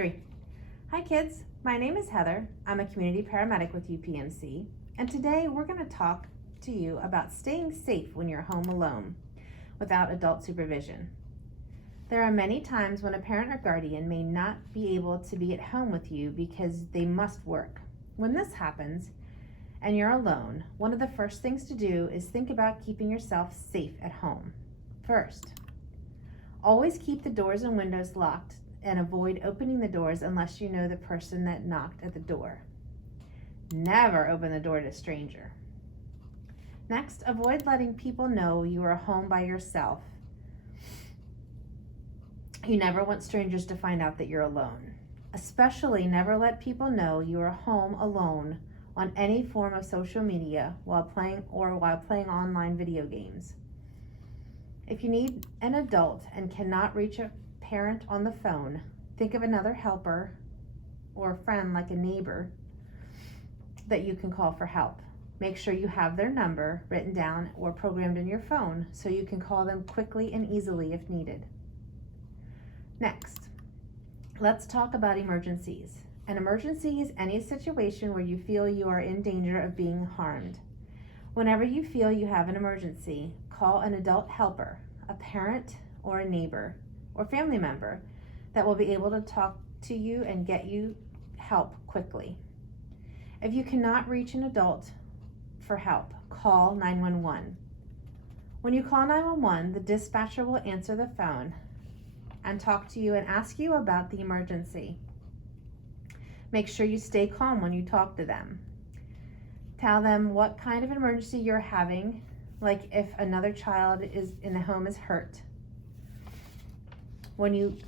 3. Hi kids, my name is Heather. I'm a community paramedic with UPMC, and today we're going to talk to you about staying safe when you're home alone without adult supervision. There are many times when a parent or guardian may not be able to be at home with you because they must work. When this happens and you're alone, one of the first things to do is think about keeping yourself safe at home. First, always keep the doors and windows locked and avoid opening the doors unless you know the person that knocked at the door. Never open the door to a stranger. Next, avoid letting people know you are home by yourself. You never want strangers to find out that you're alone. Especially never let people know you are home alone on any form of social media while playing online video games. If you need an adult and cannot reach a parent on the phone, think of another helper or a friend like a neighbor that you can call for help. Make sure you have their number written down or programmed in your phone so you can call them quickly and easily if needed. Next, let's talk about emergencies. An emergency is any situation where you feel you are in danger of being harmed. Whenever you feel you have an emergency, call an adult helper, a parent or a neighbor or family member that will be able to talk to you and get you help quickly. If you cannot reach an adult for help, call 911. When you call 911, the dispatcher will answer the phone and talk to you and ask you about the emergency. Make sure you stay calm when you talk to them. Tell them what kind of emergency you're having, like if another child is in the home is hurt. When you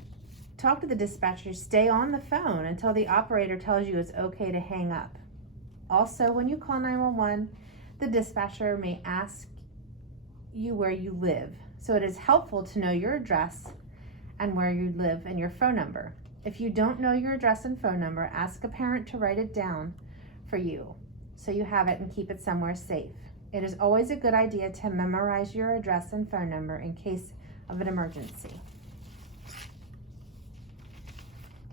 talk to the dispatcher, stay on the phone until the operator tells you it's okay to hang up. Also, when you call 911, the dispatcher may ask you where you live, so it is helpful to know your address and where you live and your phone number. If you don't know your address and phone number, ask a parent to write it down for you so you have it and keep it somewhere safe. It is always a good idea to memorize your address and phone number in case of an emergency.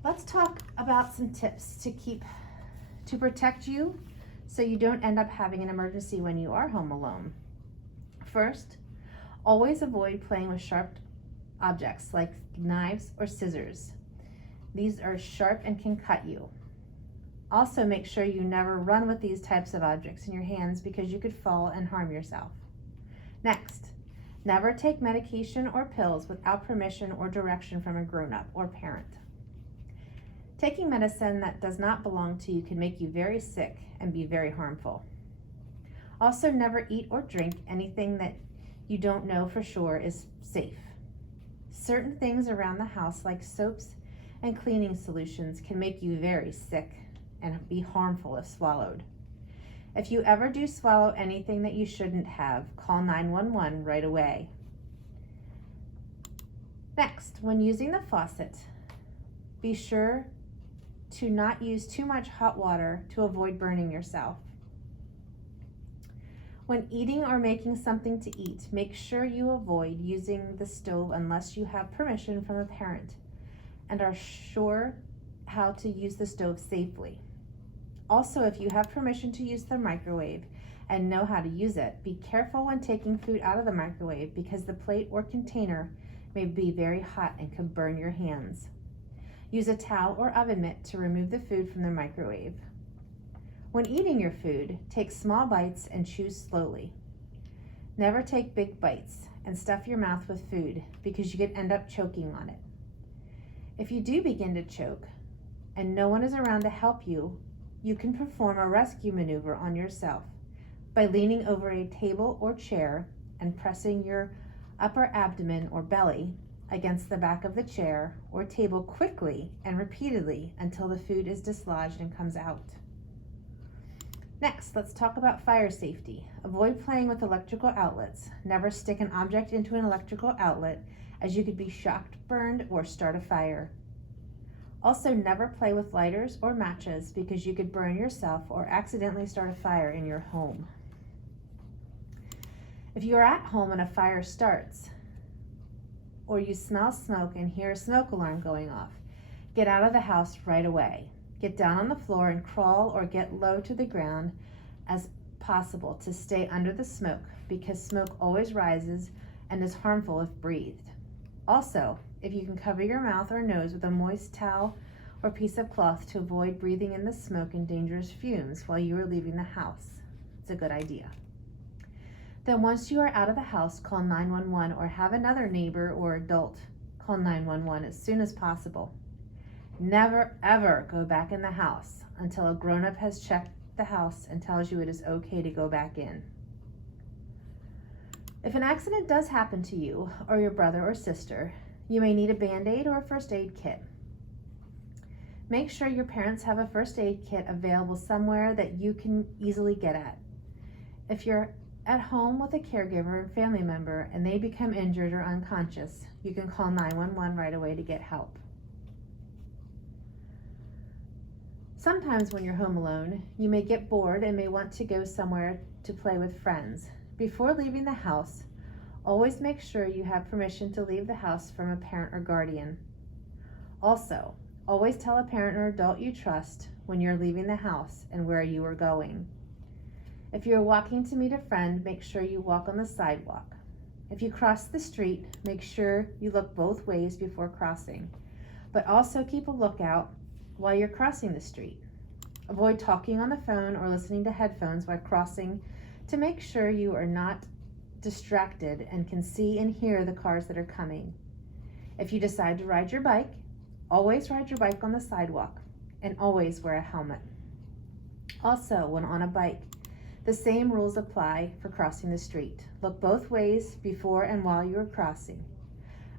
Let's talk about some tips to protect you so you don't end up having an emergency when you are home alone. First, always avoid playing with sharp objects like knives or scissors. These are sharp and can cut you. Also, make sure you never run with these types of objects in your hands because you could fall and harm yourself. Next, never take medication or pills without permission or direction from a grown-up or parent. Taking medicine that does not belong to you can make you very sick and be very harmful. Also, never eat or drink anything that you don't know for sure is safe. Certain things around the house like soaps and cleaning solutions can make you very sick and be harmful if swallowed. If you ever do swallow anything that you shouldn't have, call 911 right away. Next, when using the faucet, be sure to not use too much hot water to avoid burning yourself. When eating or making something to eat, make sure you avoid using the stove unless you have permission from a parent and are sure how to use the stove safely. Also, if you have permission to use the microwave and know how to use it, be careful when taking food out of the microwave because the plate or container may be very hot and could burn your hands. Use a towel or oven mitt to remove the food from the microwave. When eating your food, take small bites and chew slowly. Never take big bites and stuff your mouth with food because you could end up choking on it. If you do begin to choke and no one is around to help you, you can perform a rescue maneuver on yourself by leaning over a table or chair and pressing your upper abdomen or belly against the back of the chair or table quickly and repeatedly until the food is dislodged and comes out. Next, let's talk about fire safety. Avoid playing with electrical outlets. Never stick an object into an electrical outlet as you could be shocked, burned, or start a fire. Also, never play with lighters or matches because you could burn yourself or accidentally start a fire in your home. If you are at home and a fire starts, or you smell smoke and hear a smoke alarm going off, Get out of the house right away. Get down on the floor and crawl or get low to the ground as possible to stay under the smoke, because smoke always rises and is harmful if breathed. Also, if you can cover your mouth or nose with a moist towel or piece of cloth to avoid breathing in the smoke and dangerous fumes while you are leaving the house, it's a good idea. Then once you are out of the house, call 911 or have another neighbor or adult call 911 as soon as possible. Never ever go back in the house until a grown-up has checked the house and tells you it is okay to go back in. If an accident does happen to you or your brother or sister, you may need a Band-Aid or a first aid kit. Make sure your parents have a first aid kit available somewhere that you can easily get at. If you're at home with a caregiver and family member and they become injured or unconscious, you can call 911 right away to get help. Sometimes when you're home alone, you may get bored and may want to go somewhere to play with friends. Before leaving the house, always make sure you have permission to leave the house from a parent or guardian. Also, always tell a parent or adult you trust when you're leaving the house and where you are going. If you're walking to meet a friend, make sure you walk on the sidewalk. If you cross the street, make sure you look both ways before crossing, but also keep a lookout while you're crossing the street. Avoid talking on the phone or listening to headphones while crossing to make sure you are not distracted and can see and hear the cars that are coming. If you decide to ride your bike, always ride your bike on the sidewalk and always wear a helmet. Also, when on a bike, the same rules apply for crossing the street. Look both ways before and while you are crossing.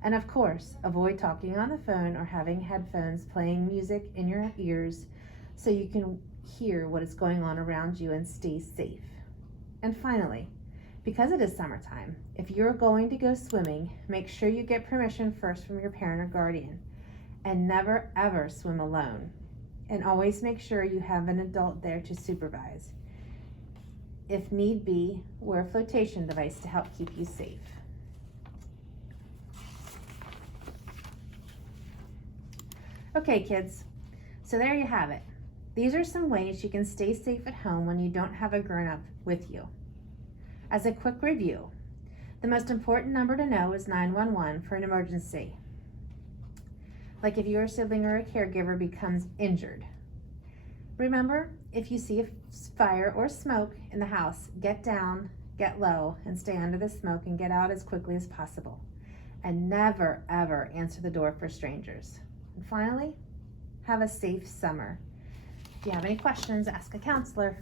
And of course, avoid talking on the phone or having headphones playing music in your ears so you can hear what is going on around you and stay safe. And finally, because it is summertime, if you're going to go swimming, make sure you get permission first from your parent or guardian. And never ever swim alone. And always make sure you have an adult there to supervise. If need be, wear a flotation device to help keep you safe. Okay, kids, so there you have it. These are some ways you can stay safe at home when you don't have a grown-up with you. As a quick review, the most important number to know is 911 for an emergency. Like if your sibling or a caregiver becomes injured. Remember, if you see a fire or smoke in the house, get down, get low, and stay under the smoke and get out as quickly as possible. And never, ever answer the door for strangers. And finally, have a safe summer. If you have any questions, ask a counselor.